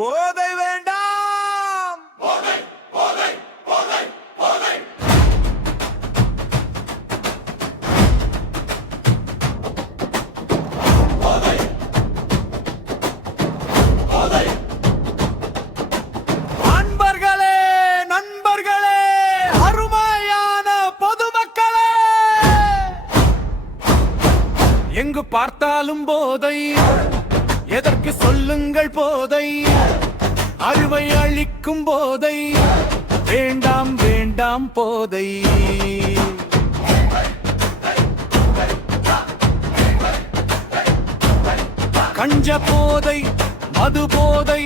போதை வேண்டாம். போதை போதை போதை போதை போதை போதை. நண்பர்களே நண்பர்களே, அருமையான பொதுமக்களே, எங்கு பார்த்தாலும் போதை, எதற்கு சொல்லுங்கள் போதை, அறிவை அழிக்கும் போதை, வேண்டாம் வேண்டாம் போதை. கஞ்ச போதை, மது போதை,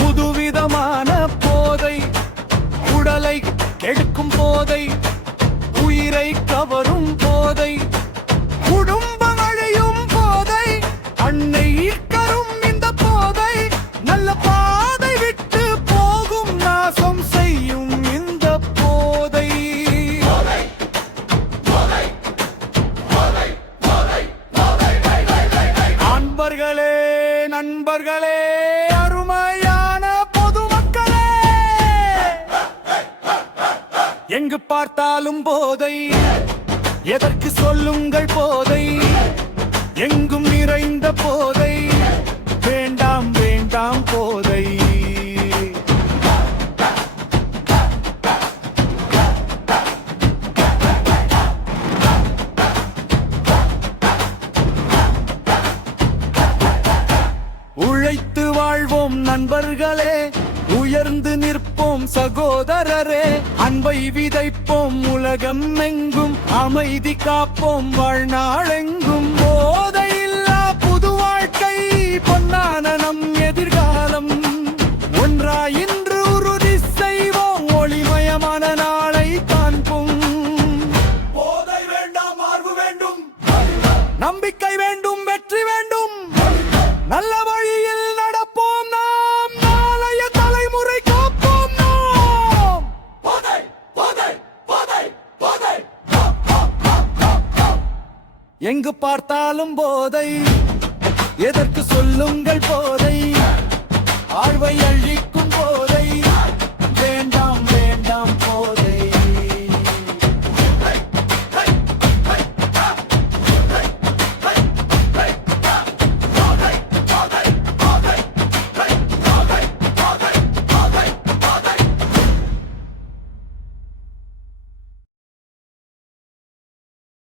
புதுவிதமான போதை, உடலை கெடுக்கும் போதை, உயிரை கவரும் போதை, குடும்பம் அழியும் போதை, அன்னை ஈர்க்கரும் இந்த போதை, நல்ல பாதை விட்டு போகும் நாசம் செய்யும் இந்த போதை. நண்பர்களே நண்பர்களே, அருமையான பொதுமக்களே, எங்கு பார்த்தாலும் போதை, எதற்கு சொல்லுங்கள் போதை, எங்கும் நிறைந்த போதை, வேண்டாம் வேண்டாம் போதை. உழைத்து வாழ்வோம் நண்பர்களே, உயர்ந்து நிற்போம் சகோதரரே, அன்பை விதைப்போம் உலகம் எங்கும், அமைதி காப்போம் வாழ்நாளெங்கும். போதையில்லா புது வாழ்க்கை, பொன்னான நம் எதிர்காலம், ஒன்றாய் இன்று உறுதி செய்வோம், ஒளிமயமான நாளை காண்போம். போதை வேண்டாம், மார்பு வேண்டும், நம்பிக்கை வேண்டும், வெற்றி வேண்டும், நல்ல வழியில் நடப்போம் நாம், நாளைய தலைமுறை காப்போம் நாம். போதை போதை போதை போதை. எங்கு பார்த்தாலும் போதை, எதற்கு சொல்லுங்கள் போதை, ஆழ்வை அழிக்கும்